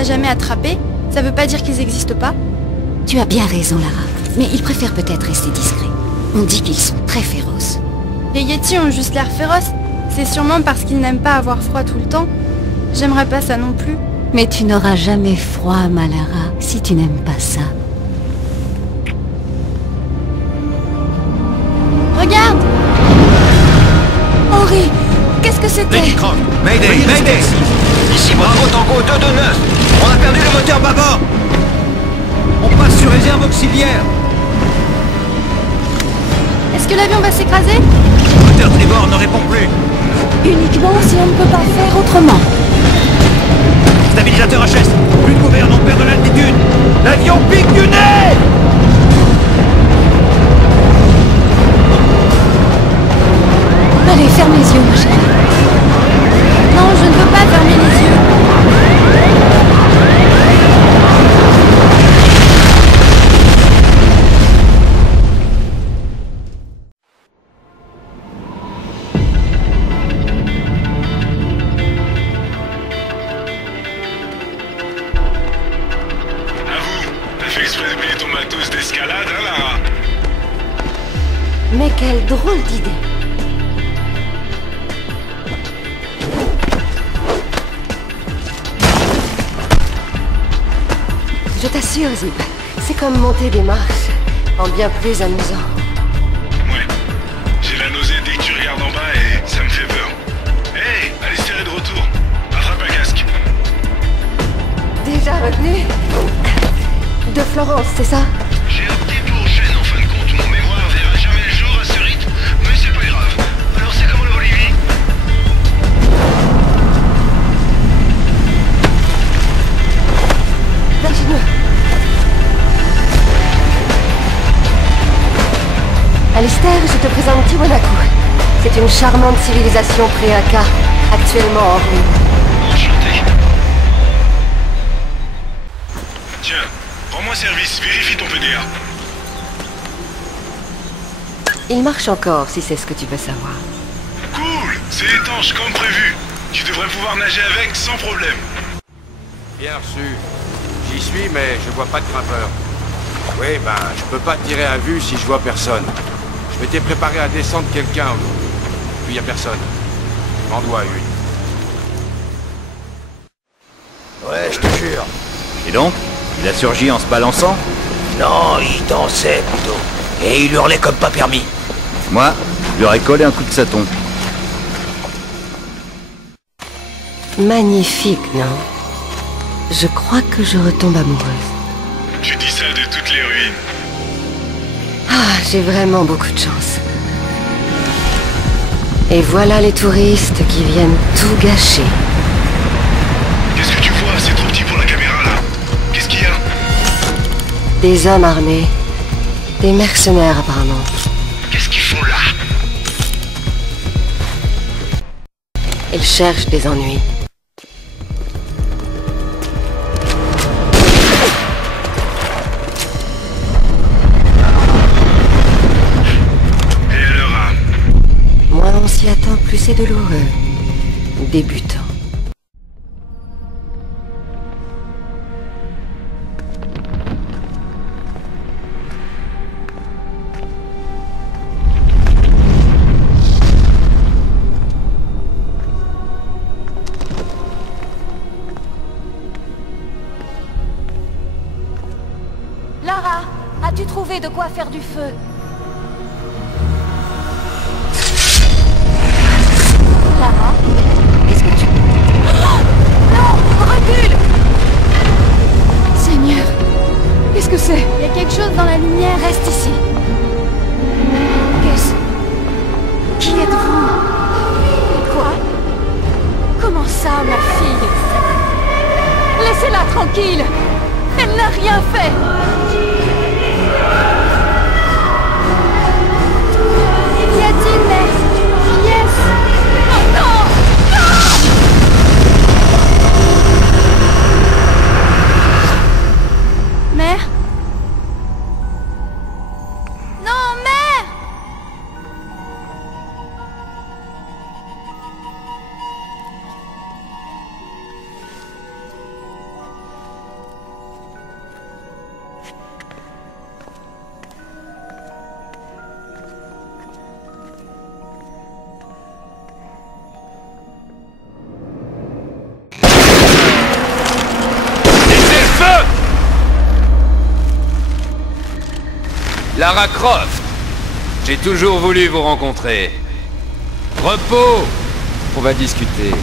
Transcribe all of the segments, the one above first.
a jamais attrapés, ça veut pas dire qu'ils n'existent pas. Tu as bien raison, Lara. Mais ils préfèrent peut-être rester discrets. On dit qu'ils sont très féroces. Les Yétis ont juste l'air féroces. C'est sûrement parce qu'ils n'aiment pas avoir froid tout le temps. J'aimerais pas ça non plus. Mais tu n'auras jamais froid, ma Lara, si tu n'aimes pas ça. Regarde! Henri, qu'est-ce que c'était? Mayday, Mayday! Ici Bravo Tango 229. On a perdu le moteur bâbord. On passe sur réserve auxiliaire. Est-ce que l'avion va s'écraser? Le moteur tribord ne répond plus. Uniquement si on ne peut pas faire autrement. Stabilisateur HS. Plus de gouverne, on perd de l'altitude. L'avion pique du nez. Allez, ferme les yeux, ma chérie. Non, je ne veux pas fermer les yeux. Fais exprès d'oublier ton matos d'escalade, hein, Lara? Mais quelle drôle d'idée. Je t'assure, Zip, c'est comme monter des marches, en bien plus amusant. Ouais. J'ai la nausée dès que tu regardes en bas et ça me fait peur. Hey, Alistair est de retour. Attrape un casque. Déjà revenu? De Florence, c'est ça? J'ai opté pour chaîne en fin de compte. Mon mémoire verra jamais le jour à ce rythme, mais c'est pas grave. Alors c'est comment la Bolivie? Vertigineux. Alistair, je te présente Tiwanaku. C'est une charmante civilisation pré-Aka, actuellement en ruine. Enchanté. Tiens, rends-moi service, vérifie ton PDA. Il marche encore, si c'est ce que tu veux savoir. Cool, c'est étanche comme prévu. Tu devrais pouvoir nager avec sans problème. Bien reçu. J'y suis, mais je vois pas de grimpeur. Oui, ben, je peux pas tirer à vue si je vois personne. Je m'étais préparé à descendre quelqu'un, puis y a personne. M'en dois une. Ouais, je te jure. Et donc, il a surgi en se balançant? Non, il dansait plutôt. Et il hurlait comme pas permis. Moi, je lui aurais collé un coup de saton. Magnifique, non? Je crois que je retombe amoureuse. Tu dis ça de toutes les ruines. Ah, j'ai vraiment beaucoup de chance. Et voilà les touristes qui viennent tout gâcher. Qu'est-ce que tu vois? C'est trop petit pour la caméra, là. Qu'est-ce qu'il y a? Des hommes armés. Des mercenaires, apparemment. Qu'est-ce qu'ils font là? Ils cherchent des ennuis. Et alors, Moins on s'y attend, plus c'est douloureux. Débutant. Lara, as-tu trouvé de quoi faire du feu? Lara? Qu'est-ce que tu... Non! Recule! Seigneur! Qu'est-ce que c'est? Il y a quelque chose dans la lumière. Reste ici. Qu'est-ce... Qui êtes-vous? Quoi? Comment ça, ma fille? Laissez-la tranquille! Elle n'a rien fait! Qu'y a-t-il, mère? Qui est-ce? Oh non! Mère? Non, mère! Lara Croft. J'ai toujours voulu vous rencontrer. Repos. On va discuter.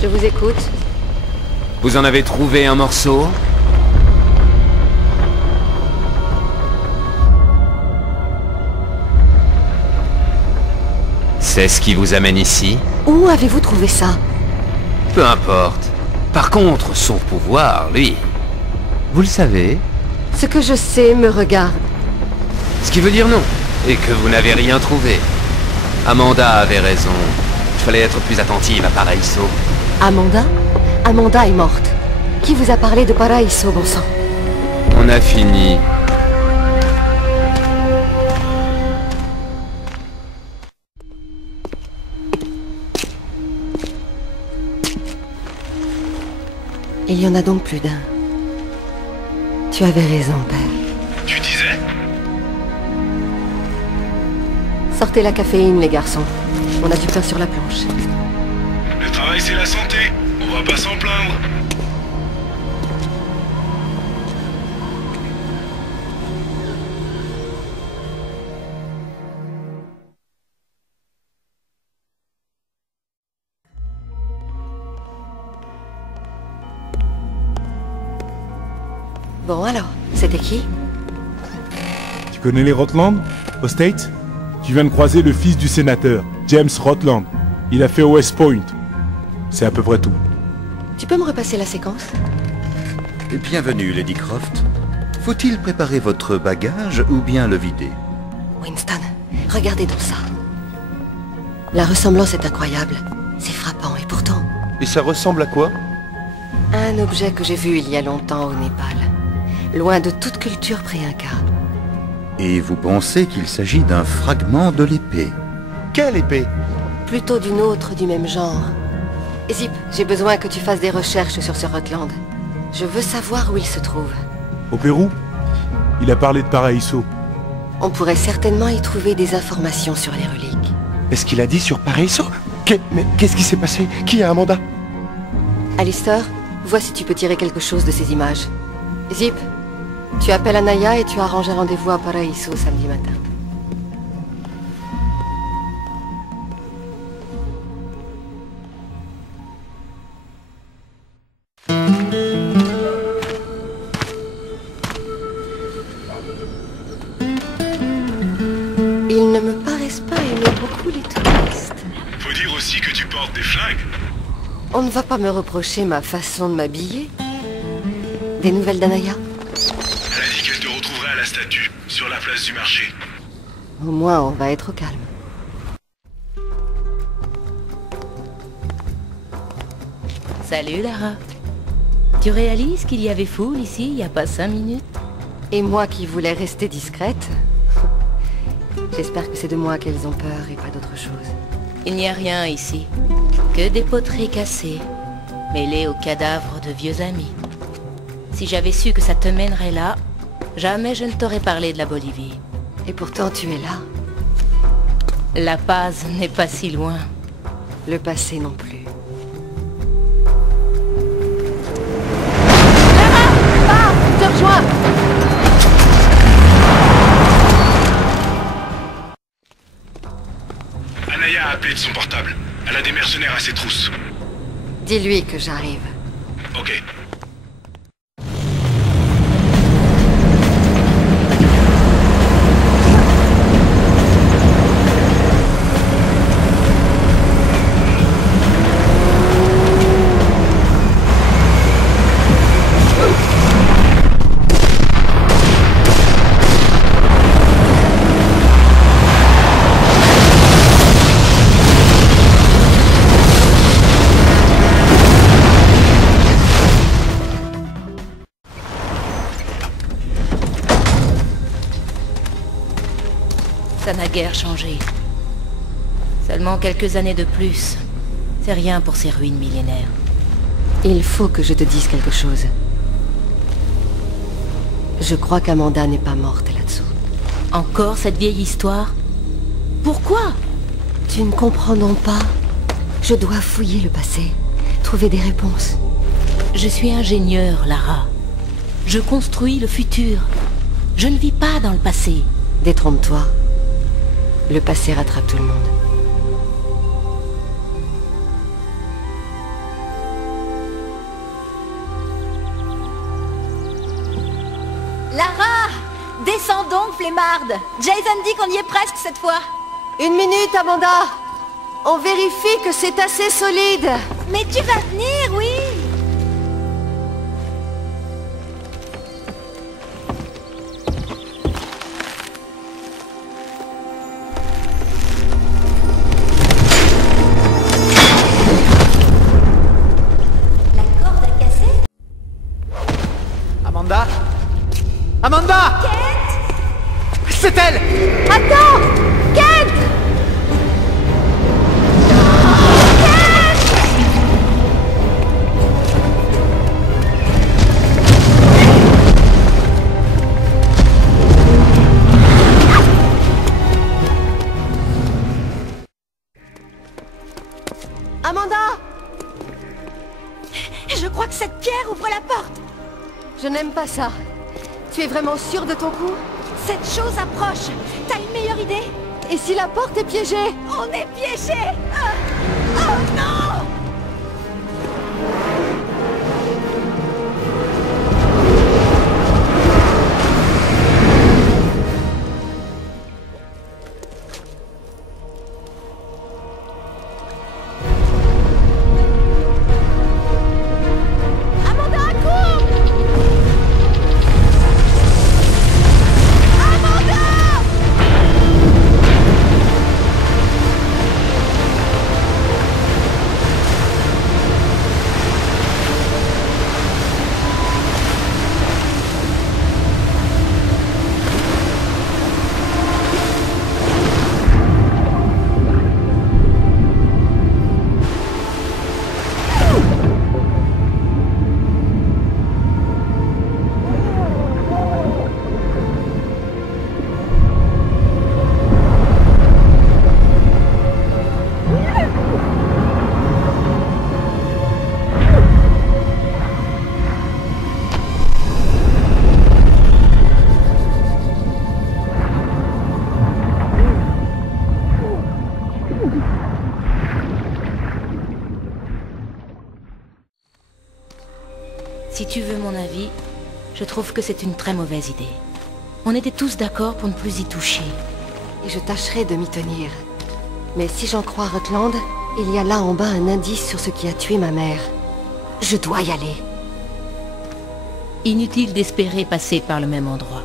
Je vous écoute. Vous en avez trouvé un morceau? C'est ce qui vous amène ici? Où avez-vous trouvé ça? Peu importe. Par contre, son pouvoir, lui... Vous le savez? Ce que je sais me regarde. Ce qui veut dire non. Et que vous n'avez rien trouvé. Amanda avait raison. Il fallait être plus attentive à Paraíso. Amanda? Amanda est morte. Qui vous a parlé de Paraíso, bon sang? On a fini. Il y en a donc plus d'un. Tu avais raison, père. Tu disais? Sortez la caféine, les garçons. On a du pain sur la planche. Le travail, c'est la santé. On va pas s'en plaindre. Bon alors, c'était qui? Tu connais les Rotland, aux States? Tu viens de croiser le fils du sénateur, James Rotland. Il a fait West Point. C'est à peu près tout. Tu peux me repasser la séquence? Bienvenue, Lady Croft. Faut-il préparer votre bagage ou bien le vider? Winston, regardez donc ça. La ressemblance est incroyable. C'est frappant et pourtant... Et ça ressemble à quoi? Un objet que j'ai vu il y a longtemps au Népal. Loin de toute culture pré-inca. Et vous pensez qu'il s'agit d'un fragment de l'épée? Quelle épée? Plutôt d'une autre du même genre. Zip, j'ai besoin que tu fasses des recherches sur ce Rotland. Je veux savoir où il se trouve. Au Pérou? Il a parlé de Paraíso. On pourrait certainement y trouver des informations sur les reliques. Est-ce qu'il a dit sur Paraíso? Mais qu'est-ce qui s'est passé? Qui est Amanda? Alistair, vois si tu peux tirer quelque chose de ces images. Zip, tu appelles Anaya et tu arranges un rendez-vous à Paraíso samedi matin. Ils ne me paraissent pas aimer beaucoup les touristes. Faut dire aussi que tu portes des flingues. On ne va pas me reprocher ma façon de m'habiller. Des nouvelles d'Anaya? Elle a dit qu'elle te retrouverait à la statue, sur la place du marché. Au moins, on va être au calme. Salut Lara. Tu réalises qu'il y avait foule ici il n'y a pas 5 minutes? Et moi qui voulais rester discrète? J'espère que c'est de moi qu'elles ont peur et pas d'autre chose. Il n'y a rien ici. Que des poteries cassées, mêlées aux cadavres de vieux amis. Si j'avais su que ça te mènerait là, jamais je ne t'aurais parlé de la Bolivie. Et pourtant tu es là. La Paz n'est pas si loin. Le passé non plus. Lara! Je te rejoins! Anaya a appelé de son portable. Elle a des mercenaires à ses trousses. Dis-lui que j'arrive. Ok. Ça n'a guère changé. Seulement quelques années de plus. C'est rien pour ces ruines millénaires. Il faut que je te dise quelque chose. Je crois qu'Amanda n'est pas morte là-dessous. Encore cette vieille histoire? Pourquoi? Tu ne comprends donc pas? Je dois fouiller le passé. trouver des réponses. Je suis ingénieur, Lara. Je construis le futur. Je ne vis pas dans le passé. Détrompe-toi. Le passé rattrape tout le monde. Lara! Descends donc, flemmarde! Jason dit qu'on y est presque cette fois. 1 minute, Amanda! On vérifie que c'est assez solide. Mais tu vas venir, oui! Amanda? Amanda! Kate! C'est elle! Attends! Kate! Amanda! Je crois que cette pierre ouvre la porte. Je n'aime pas ça. Tu es vraiment sûre de ton coup? Cette chose approche. T'as une meilleure idée? Et si la porte est piégée? On est piégés! Oh non! Si tu veux mon avis, je trouve que c'est une très mauvaise idée. On était tous d'accord pour ne plus y toucher. Et je tâcherai de m'y tenir. Mais si j'en crois Rutland, il y a là en bas un indice sur ce qui a tué ma mère. Je dois y aller. Inutile d'espérer passer par le même endroit.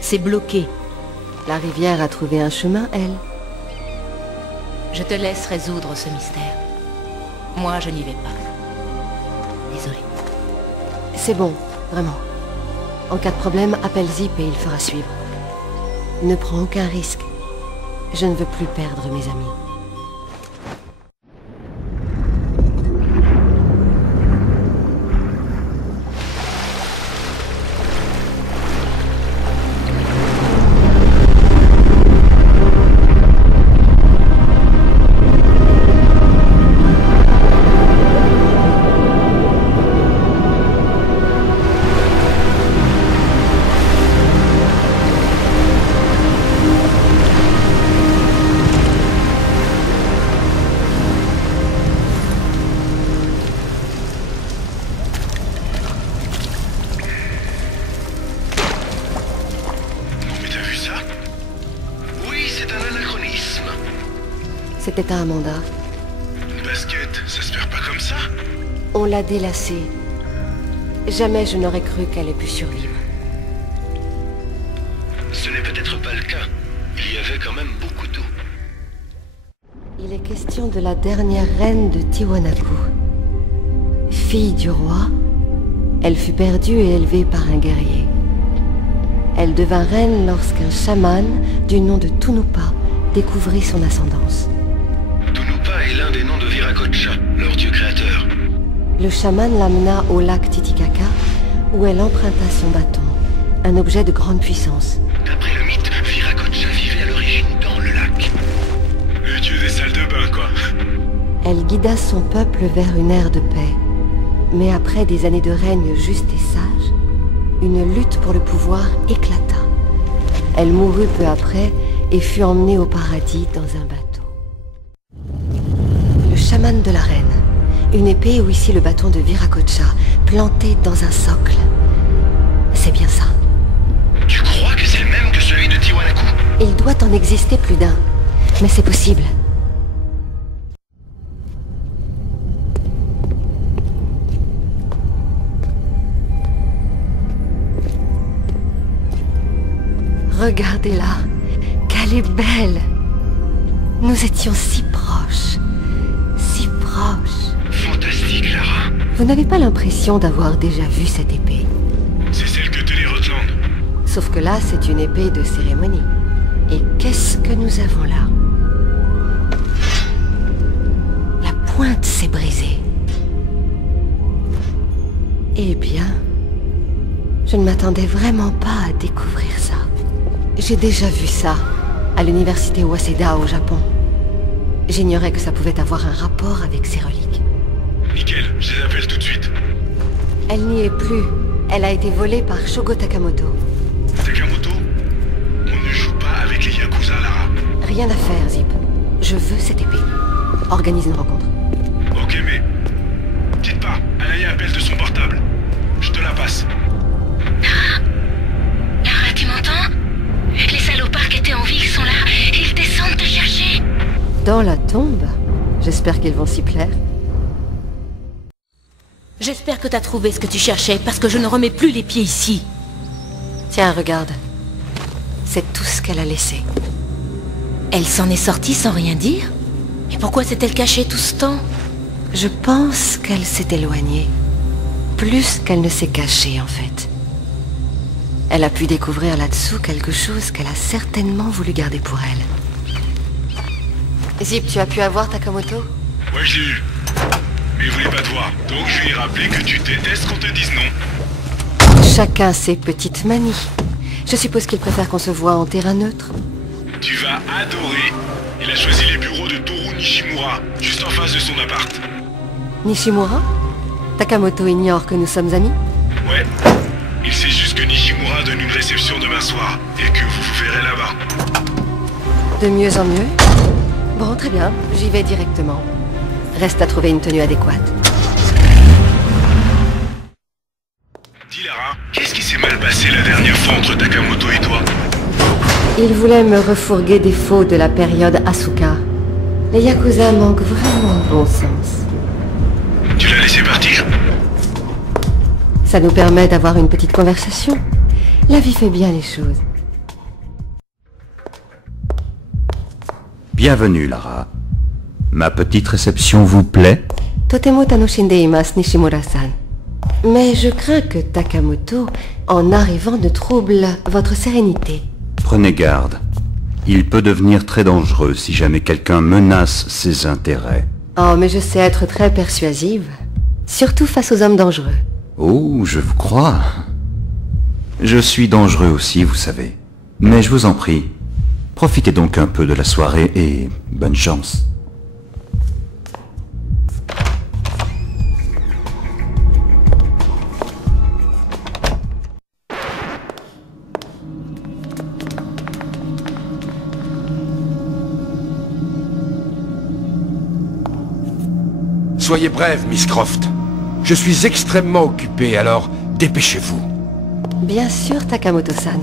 C'est bloqué. La rivière a trouvé un chemin, elle. Je te laisse résoudre ce mystère. Moi, je n'y vais pas. Désolée. C'est bon, vraiment. En cas de problème, appelle Zip et il fera suivre. Ne prends aucun risque. Je ne veux plus perdre mes amis. C'était à Amanda. Une basket, ça se perd pas comme ça? On l'a délacée. Jamais je n'aurais cru qu'elle ait pu survivre. Ce n'est peut-être pas le cas. Il y avait quand même beaucoup d'eau. Il est question de la dernière reine de Tiwanaku. Fille du roi, elle fut perdue et élevée par un guerrier. Elle devint reine lorsqu'un chaman du nom de Tunupa découvrit son ascendance. Tunupa est l'un des noms de Viracocha, leur dieu créateur. Le chaman l'amena au lac Titicaca, où elle emprunta son bâton, un objet de grande puissance. D'après le mythe, Viracocha vivait à l'origine dans le lac. Le dieu des salles de bain, quoi. Elle guida son peuple vers une ère de paix. Mais après des années de règne juste et sage, une lutte pour le pouvoir éclata. Elle mourut peu après et fut emmenée au paradis dans un bateau. Le chaman de la reine. Une épée ou ici le bâton de Viracocha, planté dans un socle. C'est bien ça. Tu crois que c'est le même que celui de Tiwanaku? Il doit en exister plus d'un. Mais c'est possible. Regardez-la. Qu'elle est belle. Nous étions si proches. Si proches. Fantastique, Lara. Vous n'avez pas l'impression d'avoir déjà vu cette épée? C'est celle que te les Rotland. Sauf que là, c'est une épée de cérémonie. Et qu'est-ce que nous avons là? La pointe s'est brisée. Eh bien, je ne m'attendais vraiment pas à découvrir ça. J'ai déjà vu ça, à l'université Waseda au Japon. J'ignorais que ça pouvait avoir un rapport avec ces reliques. Nickel, je les appelle tout de suite. Elle n'y est plus. Elle a été volée par Shogo Takamoto. Takamoto? On ne joue pas avec les Yakuza, Lara. Rien à faire, Zip. Je veux cette épée. Organise une rencontre. Ok, mais... Dites pas, Alaya appelle de son portable. Je te la passe. Lara, tu m'entends? Les salopards qui étaient en ville sont là. Ils descendent te chercher. Dans la tombe? J'espère qu'ils vont s'y plaire. J'espère que t'as trouvé ce que tu cherchais, parce que je ne remets plus les pieds ici. Tiens, regarde. C'est tout ce qu'elle a laissé. Elle s'en est sortie sans rien dire? Et pourquoi s'est-elle cachée tout ce temps? Je pense qu'elle s'est éloignée. Plus qu'elle ne s'est cachée, en fait. Elle a pu découvrir là-dessous quelque chose qu'elle a certainement voulu garder pour elle. Zip, tu as pu avoir Takamoto? Ouais, je l'ai eu. Mais il voulait pas te voir. Donc je lui ai rappelé que tu détestes qu'on te dise non. Chacun ses petites manies. Je suppose qu'il préfère qu'on se voit en terrain neutre. Tu vas adorer. Il a choisi les bureaux de Toru Nishimura, juste en face de son appart. Nishimura? Takamoto ignore que nous sommes amis? Ouais. Il sait juste que Nishimura donne une réception demain soir, et que vous vous verrez là-bas. De mieux en mieux? Bon, très bien. J'y vais directement. Reste à trouver une tenue adéquate. Dis Lara, qu'est-ce qui s'est mal passé la dernière fois entre Takamoto et toi? Il voulait me refourguer des faux de la période Asuka. Les Yakuza manquent vraiment de bon sens. Tu l'as laissé partir? Ça nous permet d'avoir une petite conversation. La vie fait bien les choses. Bienvenue, Lara. Ma petite réception vous plaît? Totemo tanoshindeimasu, Nishimura-san. Mais je crains que Takamoto, en arrivant, ne trouble votre sérénité. Prenez garde. Il peut devenir très dangereux si jamais quelqu'un menace ses intérêts. Oh, mais je sais être très persuasive. Surtout face aux hommes dangereux. Oh, je vous crois. Je suis dangereux aussi, vous savez. Mais je vous en prie, profitez donc un peu de la soirée et bonne chance. Soyez brève, Miss Croft. Je suis extrêmement occupé, alors dépêchez-vous. Bien sûr, Takamoto-san.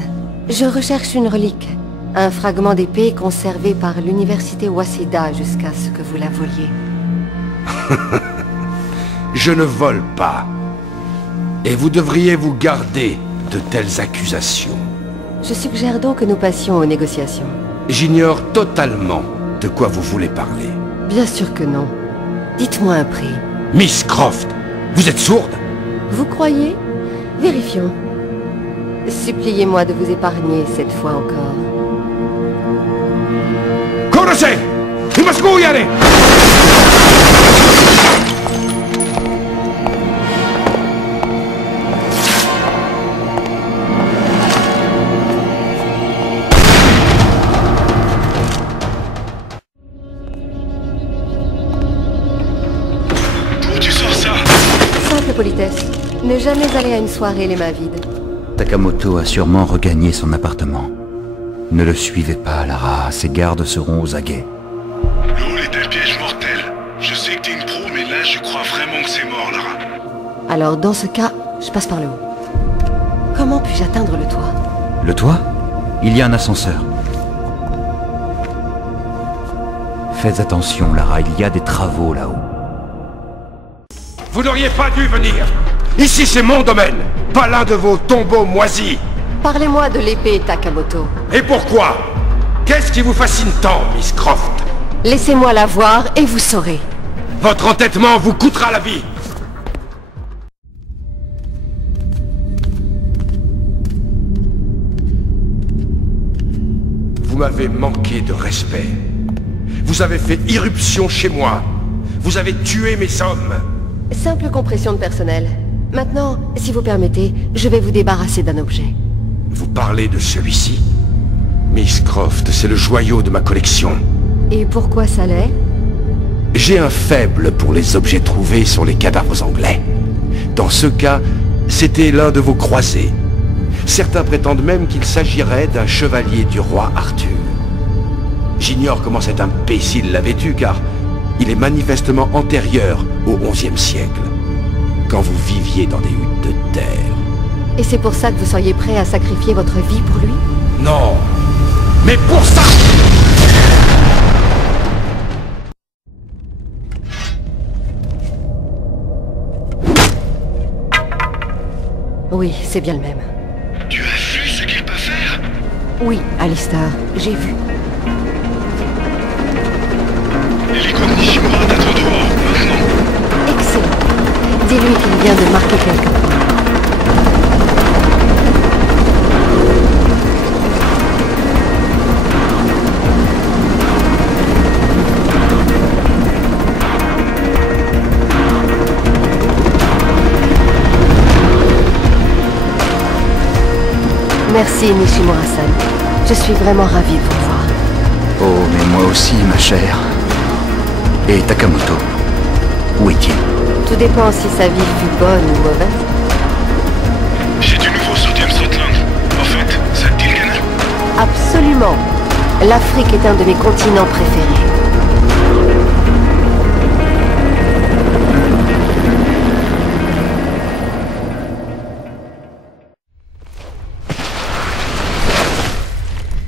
Je recherche une relique. Un fragment d'épée conservé par l'université Waseda jusqu'à ce que vous la voliez. Je ne vole pas. Et vous devriez vous garder de telles accusations. Je suggère donc que nous passions aux négociations. J'ignore totalement de quoi vous voulez parler. Bien sûr que non. Dites-moi un prix. Miss Croft, vous êtes sourde? Vous croyez? Vérifions. Suppliez-moi de vous épargner cette fois encore. Korose! Imasu yare! politesse. Ne jamais aller à une soirée les mains vides. Takamoto a sûrement regagné son appartement. Ne le suivez pas, Lara. Ses gardes seront aux aguets. Le hall est un piège mortel. Je sais que t'es une pro, mais là, je crois vraiment que c'est mort, Lara. Alors, dans ce cas, je passe par le haut. Comment puis-je atteindre le toit? Le toit? Il y a un ascenseur. Faites attention, Lara, il y a des travaux là-haut. Vous n'auriez pas dû venir. Ici, c'est mon domaine, pas l'un de vos tombeaux moisis. Parlez-moi de l'épée, Takamoto. Et pourquoi? Qu'est-ce qui vous fascine tant, Miss Croft? Laissez-moi la voir et vous saurez. Votre entêtement vous coûtera la vie. Vous m'avez manqué de respect. Vous avez fait irruption chez moi. Vous avez tué mes hommes. Simple compression de personnel. Maintenant, si vous permettez, je vais vous débarrasser d'un objet. Vous parlez de celui-ci? Miss Croft, c'est le joyau de ma collection. Et pourquoi ça l'est? J'ai un faible pour les objets trouvés sur les cadavres anglais. Dans ce cas, c'était l'un de vos croisés. Certains prétendent même qu'il s'agirait d'un chevalier du roi Arthur. J'ignore comment cet imbécile l'avait tué, car il est manifestement antérieur au XIe siècle, quand vous viviez dans des huttes de terre. Et c'est pour ça que vous seriez prêt à sacrifier votre vie pour lui? Non, mais pour ça! Oui, c'est bien le même. Tu as vu ce qu'il peut faire? Oui, Alistair, j'ai vu. L'hélico de Nishimura d'être dehors, maintenant. Excellent. Dis-lui qu'il vient de marquer quelque part. Merci, Nishimura-san. Je suis vraiment ravie de vous voir. Oh, mais moi aussi, ma chère. Et Takamoto, où est-il? Tout dépend si sa vie fut bonne ou mauvaise. J'ai du nouveau sur James Rotland. En fait, ça te dit le canal? Absolument. L'Afrique est un de mes continents préférés.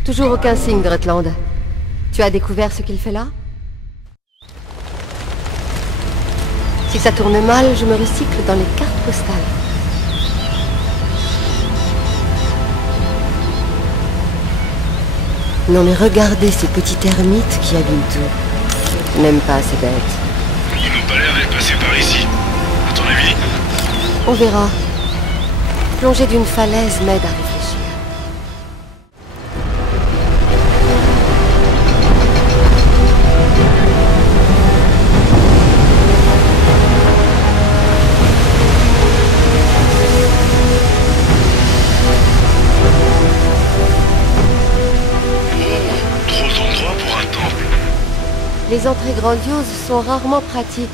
Toujours aucun signe de Rutland. Tu as découvert ce qu'il fait là? Si ça tourne mal, je me recycle dans les cartes postales. Non mais regardez ces petits termites qui abîment tout. Je n'aime pas ces bêtes. Ils n'ont pas l'air d'être passés par ici. À ton avis? On verra. Plonger d'une falaise m'aide à réfléchir. Les entrées grandioses sont rarement pratiques.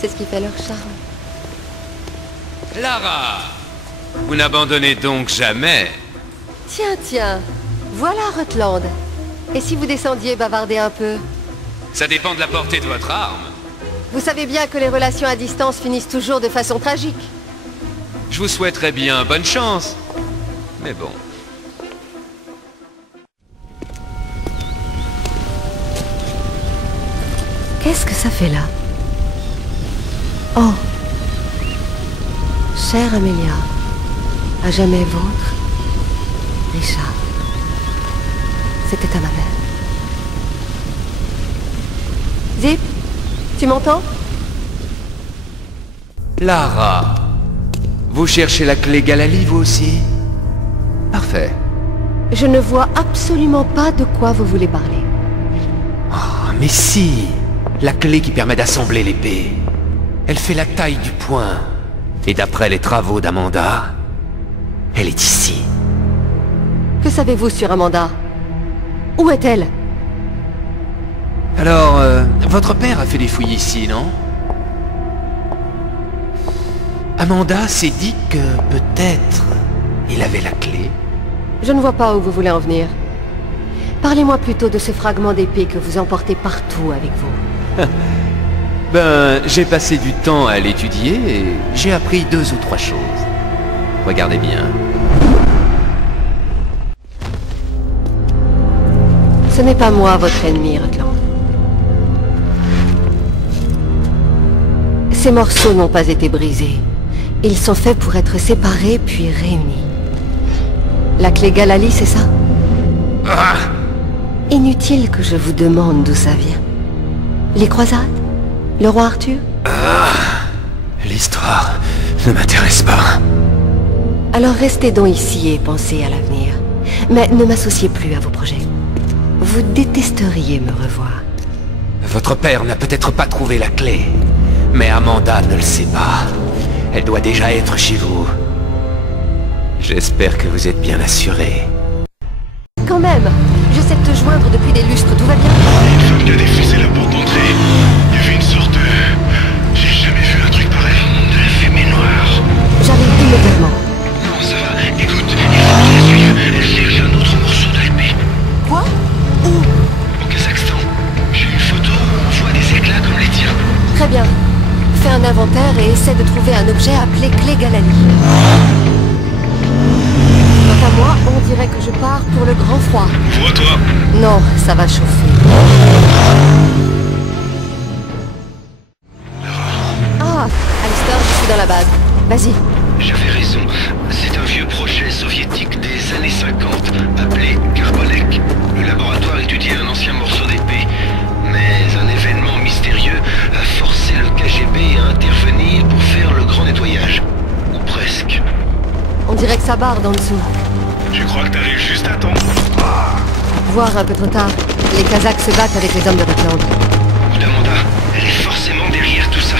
C'est ce qui fait leur charme. Lara! Vous n'abandonnez donc jamais? Tiens, tiens. Voilà Rutland. Et si vous descendiez bavarder un peu? Ça dépend de la portée de votre arme. Vous savez bien que les relations à distance finissent toujours de façon tragique. Je vous souhaiterais bien bonne chance. Mais bon. Qu'est-ce que ça fait là? Oh. Chère Amélia, à jamais vôtre, Richard. C'était à ma mère. Zip, tu m'entends? Lara, vous cherchez la clé Galali, vous aussi? Parfait. Je ne vois absolument pas de quoi vous voulez parler. Oh, mais si! La clé qui permet d'assembler l'épée. Elle fait la taille du poing. Et d'après les travaux d'Amanda, elle est ici. Que savez-vous sur Amanda? Où est-elle? Alors, votre père a fait des fouilles ici, non? Amanda s'est dit que peut-être il avait la clé. Je ne vois pas où vous voulez en venir. Parlez-moi plutôt de ces fragments d'épée que vous emportez partout avec vous. Ben, j'ai passé du temps à l'étudier et j'ai appris 2 ou 3 choses. Regardez bien. Ce n'est pas moi votre ennemi, Rutland. Ces morceaux n'ont pas été brisés. Ils sont faits pour être séparés puis réunis. La clé Galali, c'est ça? Inutile que je vous demande d'où ça vient. Les croisades? Le roi Arthur? L'histoire ne m'intéresse pas. Alors restez donc ici et pensez à l'avenir. Mais ne m'associez plus à vos projets. Vous détesteriez me revoir. Votre père n'a peut-être pas trouvé la clé, mais Amanda ne le sait pas. Elle doit déjà être chez vous. J'espère que vous êtes bien assuré. Quand même, j'essaie de te joindre depuis des lustres, tout va bien? Une femme qui a défoncé la porte d'entrée. Il y avait une sorte de... J'ai jamais vu un truc pareil. De la fumée noire. J'arrive immédiatement. Non, ça va. Écoute, il faut que je la suive. Elle cherche un autre morceau de l'épée. Quoi? Où? Au Kazakhstan. J'ai une photo où on voit des éclats comme les tiens. Très bien. Fais un inventaire et essaie de trouver un objet appelé clé Galali. Quant à moi, on dirait que je pars pour le grand froid. Vois-toi. Non, ça va chauffer. Ah, Alistair, je suis dans la base. Vas-y. J'avais raison. C'est un vieux projet soviétique des années 50, appelé Karbolek. Le laboratoire étudiait un ancien morceau d'épée. Mais un événement mystérieux a forcé le KGB à intervenir pour faire le grand nettoyage. Ou presque. On dirait que ça barde en dessous. Je crois que t'arrives juste à temps. Voir un peu trop tard. Les Kazakhs se battent avec les hommes de Rutland. Ou d'Amanda, elle est forcément derrière tout ça.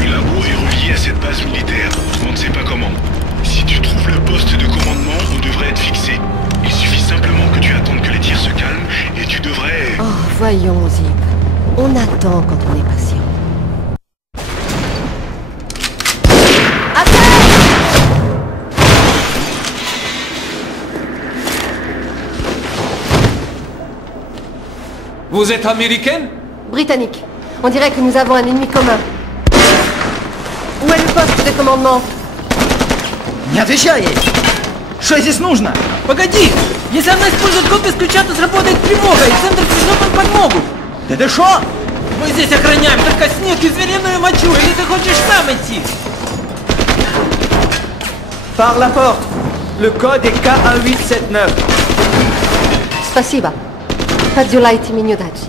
Le labo est relié à cette base militaire. On ne sait pas comment. Si tu trouves le poste de commandement, on devrait être fixé. Il suffit simplement que tu attendes que les tirs se calment et tu devrais... Oh, voyons, Zip. On attend quand on est patient. Vous êtes américaine? Britannique. On dirait que nous avons un ennemi commun. Où est le poste de commandement? Не отвечай! Что здесь нужно? Погоди! Если она использует код без ключа, то сработает тревога, и центр пришлет нам подмогу! Да ты шо? Мы здесь охраняем только снег и звериную мочу, или ты хочешь сам идти? Par la porte! Le code est K1879. Спасибо. Подзюлайте мне удачи.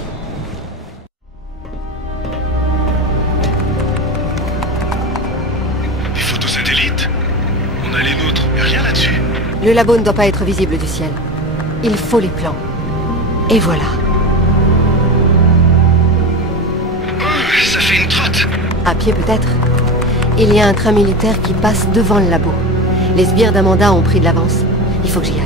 Des photos satellites. On a les nôtres, mais rien là-dessus. Le labo ne doit pas être visible du ciel. Il faut les plans. Et voilà. Ça fait une trotte. À pied peut-être. Il y a un train militaire qui passe devant le labo. Les sbires d'Amanda ont pris de l'avance. Il faut que j'y aille.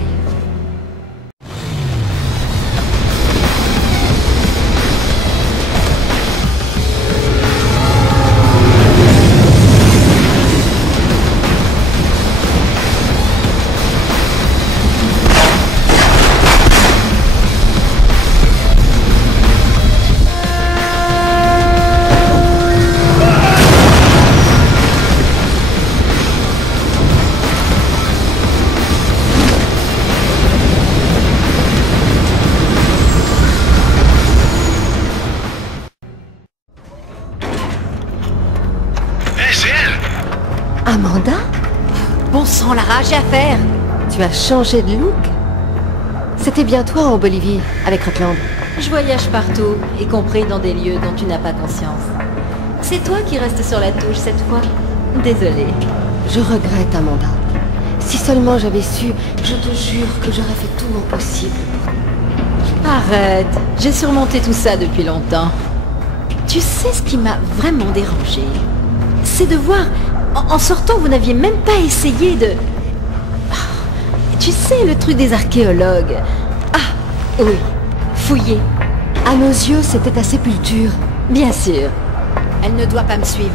Amanda? Bon sang, Lara, j'ai affaire. Tu as changé de look? C'était bien toi en Bolivie, avec Rutland. Je voyage partout, y compris dans des lieux dont tu n'as pas conscience. C'est toi qui restes sur la touche cette fois. Désolée. Je regrette, Amanda. Si seulement j'avais su, je te jure que j'aurais fait tout mon possible. Arrête, j'ai surmonté tout ça depuis longtemps. Tu sais ce qui m'a vraiment dérangé? C'est de voir... En sortant, vous n'aviez même pas essayé de... Tu sais, le truc des archéologues. Ah, oui, fouiller. À nos yeux, c'était ta sépulture. Bien sûr. Elle ne doit pas me suivre.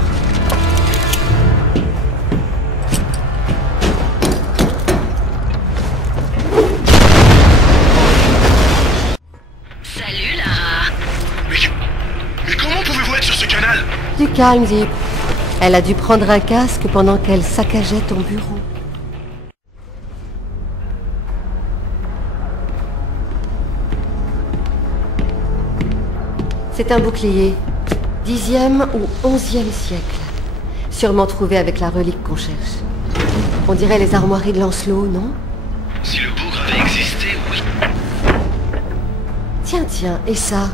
mal. Du calme, Zip. Elle a dû prendre un casque pendant qu'elle saccageait ton bureau. C'est un bouclier. 10e ou 11e siècle. Sûrement trouvé avec la relique qu'on cherche. On dirait les armoiries de Lancelot, non? Si le bougre avait existé, oui. Tiens, et ça?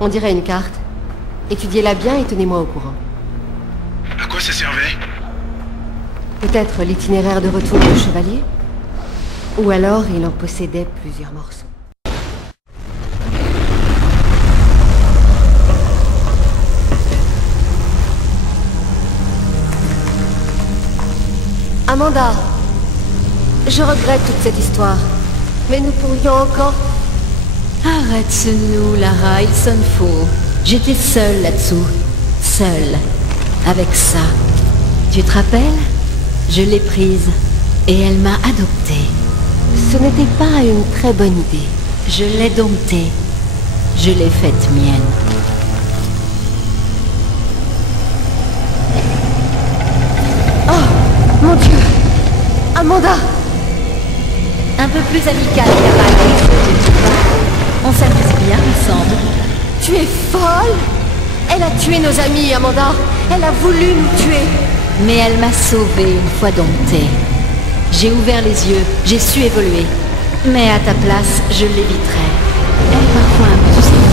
On dirait une carte. Étudiez-la bien et tenez-moi au courant. À quoi ça servait? Peut-être l'itinéraire de retour du chevalier? Ou alors il en possédait plusieurs morceaux. Amanda, je regrette toute cette histoire, mais nous pourrions encore... Arrête ce nous, Lara, il sonne faux. J'étais seule là-dessous. Seule. Avec ça. Tu te rappelles? Je l'ai prise. Et elle m'a adoptée. Ce n'était pas une très bonne idée. Je l'ai domptée. Je l'ai faite mienne. Oh, mon Dieu! Amanda! Un peu plus amical, Lara. On s'amuse bien ensemble. Tu es folle? Elle a tué nos amis, Amanda. Elle a voulu nous tuer. Mais elle m'a sauvée une fois domptée. J'ai ouvert les yeux, j'ai su évoluer. Mais à ta place, je l'éviterai. Elle est parfois un peu susceptible.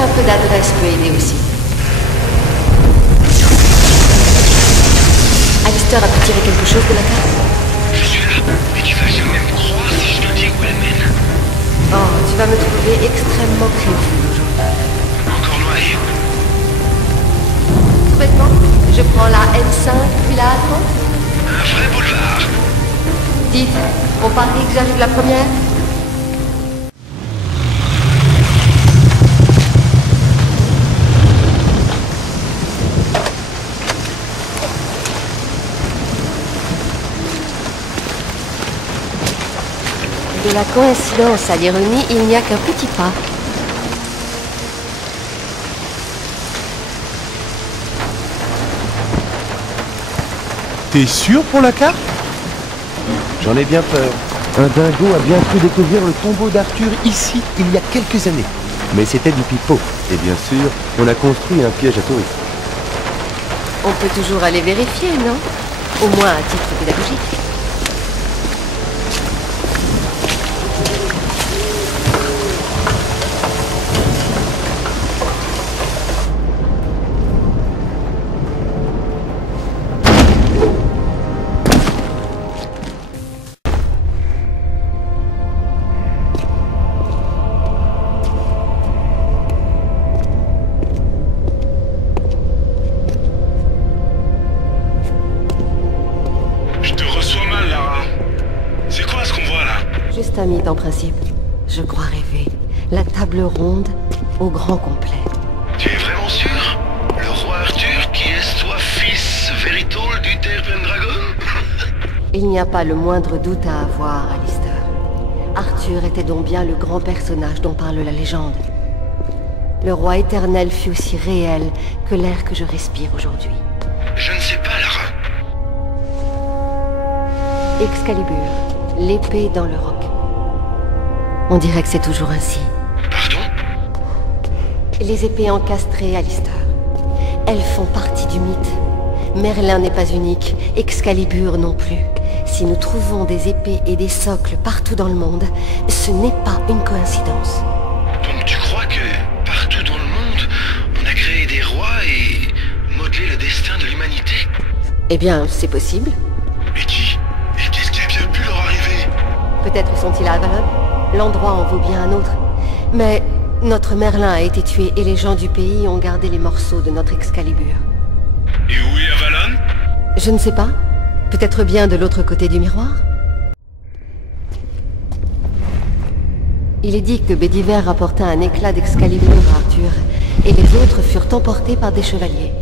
Un peu d'adresse peut aider aussi. Alistair a pu tirer quelque chose de la carte? Je suis là, mais tu vas jamais me croire si je te dis où elle mène. Oh, tu vas me trouver extrêmement crédule aujourd'hui. Encore noyé. Maintenant, je prends la N5 puis la A30. Un vrai boulevard. Dites, on parie que j'arrive la première? De la coïncidence à l'ironie, il n'y a qu'un petit pas. T'es sûr pour la carte? J'en ai bien peur. Un dingo a bien cru découvrir le tombeau d'Arthur ici, il y a quelques années. Mais c'était du pipeau. Et bien sûr, on a construit un piège à touristes. On peut toujours aller vérifier, non? Au moins à titre pédagogique. Juste un mythe en principe. Je crois rêver. La table ronde au grand complet. Tu es vraiment sûr? Le roi Arthur qui est toi fils véritole du Terre Pendragon? Il n'y a pas le moindre doute à avoir, Alistair. Arthur était donc bien le grand personnage dont parle la légende. Le roi éternel fut aussi réel que l'air que je respire aujourd'hui. Je ne sais pas, Lara. Excalibur, l'épée dans le roc. On dirait que c'est toujours ainsi. Pardon? Les épées encastrées, Alistair. Elles font partie du mythe. Merlin n'est pas unique, Excalibur non plus. Si nous trouvons des épées et des socles partout dans le monde, ce n'est pas une coïncidence. Donc tu crois que partout dans le monde, on a créé des rois et modelé le destin de l'humanité? Eh bien, c'est possible. Et qu'est-ce qui a bien pu leur arriver? Peut-être sont-ils à Avalon. L'endroit en vaut bien un autre. Mais notre Merlin a été tué et les gens du pays ont gardé les morceaux de notre Excalibur. Et où est Avalon? Je ne sais pas. Peut-être bien de l'autre côté du miroir. Il est dit que Bédiver rapporta un éclat d'Excalibur à Arthur, et les autres furent emportés par des chevaliers.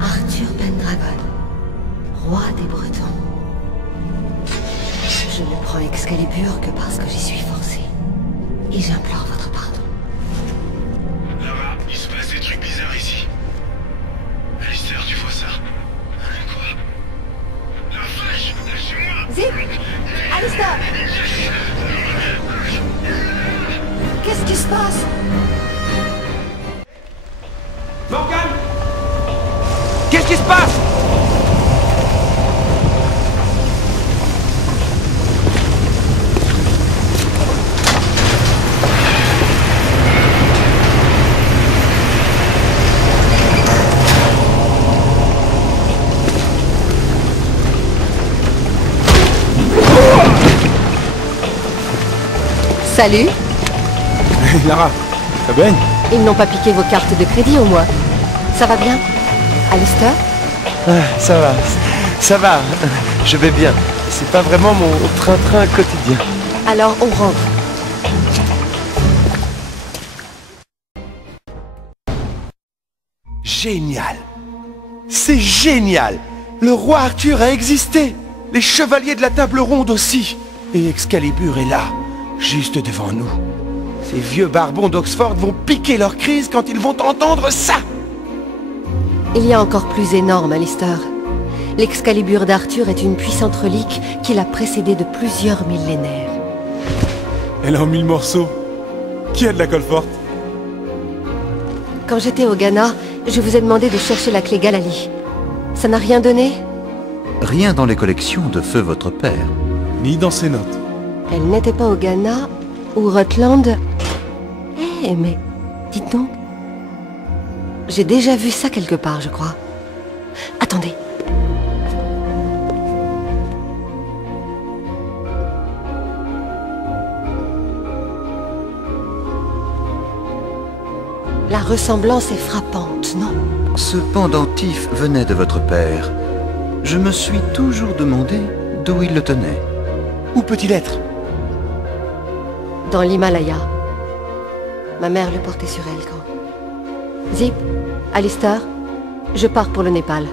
Arthur Pendragon, roi des Bretons. Je ne prends Excalibur que parce que j'y suis forcé. Et j'implore votre pardon. Lara, il se passe des trucs bizarres ici. Alistair, tu vois ça? Quoi? La flèche! Lâchez-moi! Zip! Alistair! Qu'est-ce qui se passe? Morgan! Qu'est-ce qui se passe? Salut! Hey, Lara, ça baigne? Ils n'ont pas piqué vos cartes de crédit au moins. Ça va bien? Alistair? Ça va, je vais bien. C'est pas vraiment mon train-train quotidien. Alors on rentre. Génial! C'est génial! Le roi Arthur a existé! Les chevaliers de la table ronde aussi! Et Excalibur est là, juste devant nous. Ces vieux barbons d'Oxford vont piquer leur crise quand ils vont entendre ça! Il y a encore plus énorme, Alistair. L'Excalibur d'Arthur est une puissante relique qui l'a précédé de plusieurs millénaires. Elle est en 1000 morceaux. Qui a de la colle forte? Quand j'étais au Ghana, je vous ai demandé de chercher la clé Galali. Ça n'a rien donné? Rien dans les collections de feu votre père. Ni dans ses notes. Elle n'était pas au Ghana ou Rutland. Eh, mais dites donc. J'ai déjà vu ça quelque part, je crois. Attendez. La ressemblance est frappante, non? Ce pendentif venait de votre père. Je me suis toujours demandé d'où il le tenait. Où peut-il être? Dans l'Himalaya. Ma mère le portait sur elle quand... Zip, Alistair, je pars pour le Népal.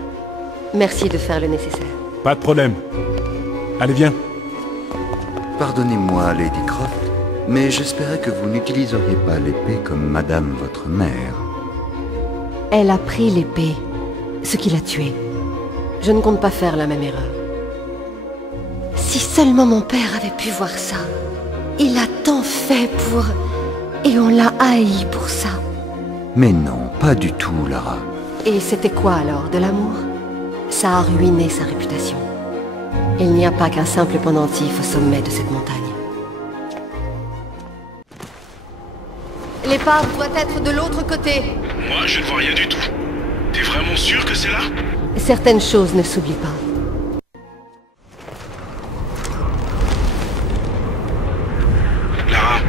Merci de faire le nécessaire. Pas de problème. Allez, viens. Pardonnez-moi, Lady Croft, mais j'espérais que vous n'utiliseriez pas l'épée comme madame votre mère. Elle a pris l'épée, ce qui l'a tuée. Je ne compte pas faire la même erreur. Si seulement mon père avait pu voir ça. Il a tant fait pour... Et on l'a haï pour ça. Mais non, pas du tout, Lara. Et c'était quoi alors, de l'amour? Ça a ruiné sa réputation. Il n'y a pas qu'un simple pendentif au sommet de cette montagne. L'épave doit être de l'autre côté. Moi, je ne vois rien du tout. T'es vraiment sûr que c'est là? Certaines choses ne s'oublient pas. Lara,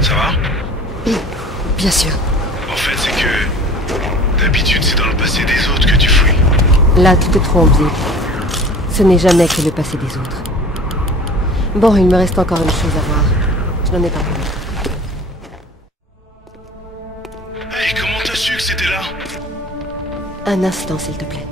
ça va? Oui, bien sûr. En fait, c'est que... D'habitude, c'est dans le passé des autres que tu fouilles. Là, tu te trompes, Zip. Ce n'est jamais que le passé des autres. Bon, il me reste encore une chose à voir. Je n'en ai pas plus. Hey, comment t'as su que c'était là? Un instant, s'il te plaît.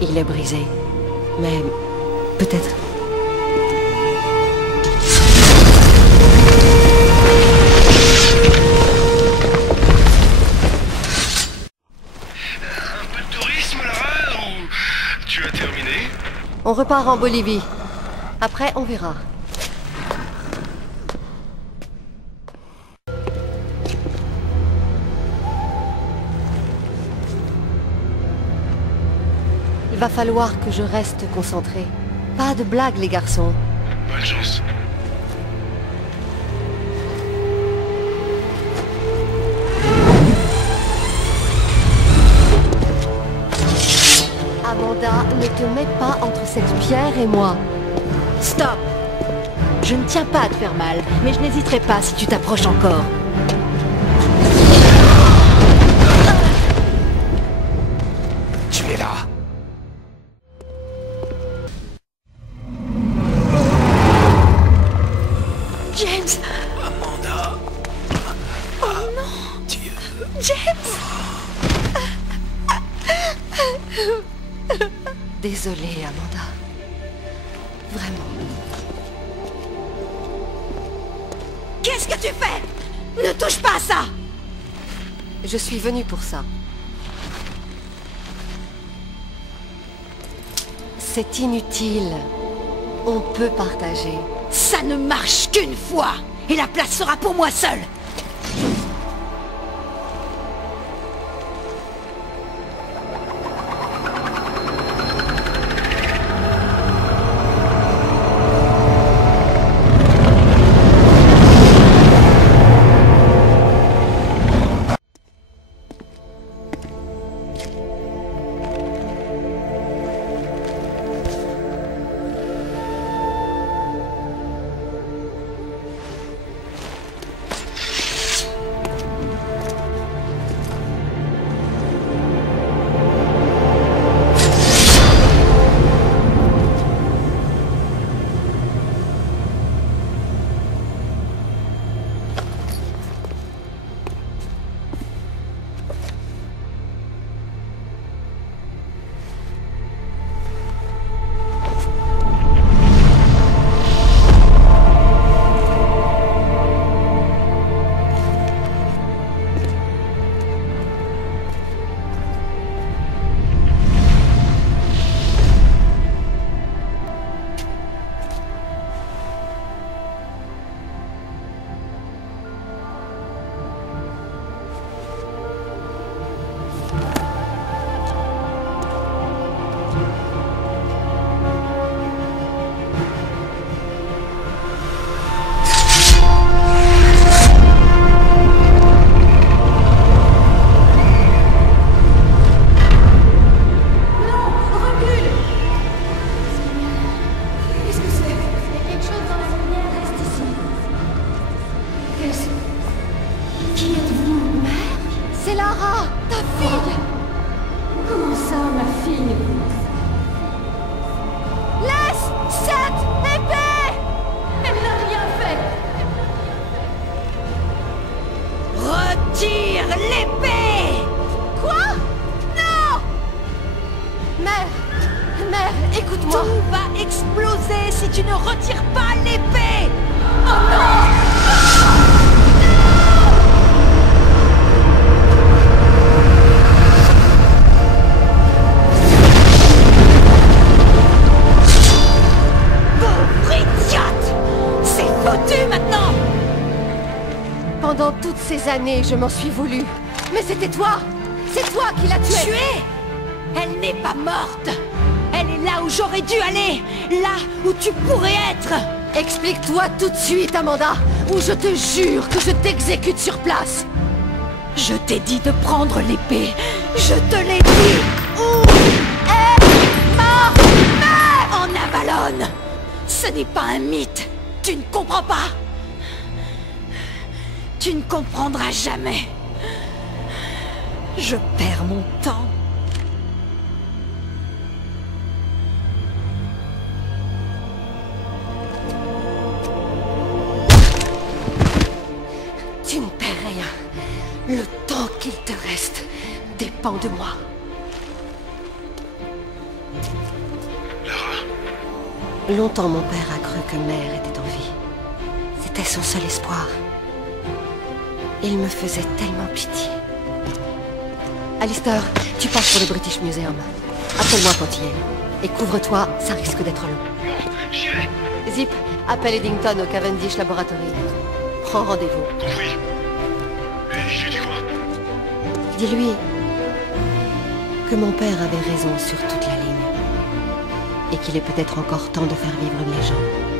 Il est brisé. Mais peut-être... Un peu de tourisme, Lara, ou tu as terminé? On repart en Bolivie. Après, on verra. Il va falloir que je reste concentré. Pas de blagues, les garçons. Bonne chance. Amanda, ne te mets pas entre cette pierre et moi. Stop! Je ne tiens pas à te faire mal, mais je n'hésiterai pas si tu t'approches encore. Tu es là. James! Amanda. Oh non! Dieu. James! Désolée, Amanda. Vraiment. Qu'est-ce que tu fais? Ne touche pas à ça! Je suis venue pour ça. C'est inutile. On peut partager. Ça ne marche qu'une fois! Et la place sera pour moi seule! Écoute-moi. Tout va exploser si tu ne retires pas l'épée. Oh non! Pauvre idiote! C'est foutu maintenant! Pendant toutes ces années, je m'en suis voulu. Mais c'était toi! C'est toi qui l'as tuée! Tuée? Elle n'est pas morte! Elle est là où j'aurais dû aller! Là où tu pourrais être! Explique-toi tout de suite, Amanda, ou je te jure que je t'exécute sur place! Je t'ai dit de prendre l'épée! Je te l'ai dit! Où est ma mère? En Avalon! Ce n'est pas un mythe! Tu ne comprends pas! Tu ne comprendras jamais! Je perds mon temps! Tu ne perds rien. Le temps qu'il te reste dépend de moi. Lara? Longtemps, mon père a cru que mère était en vie. C'était son seul espoir. Il me faisait tellement pitié. Alistair, tu passes pour le British Museum. Appelle-moi quand tu y es. Et couvre-toi, ça risque d'être long. Bon, j'irai. Zip, appelle Eddington au Cavendish Laboratory. Prends rendez-vous. Compris. Et je lui dis quoi? Dis-lui que mon père avait raison sur toute la ligne. Et qu'il est peut-être encore temps de faire vivre les gens.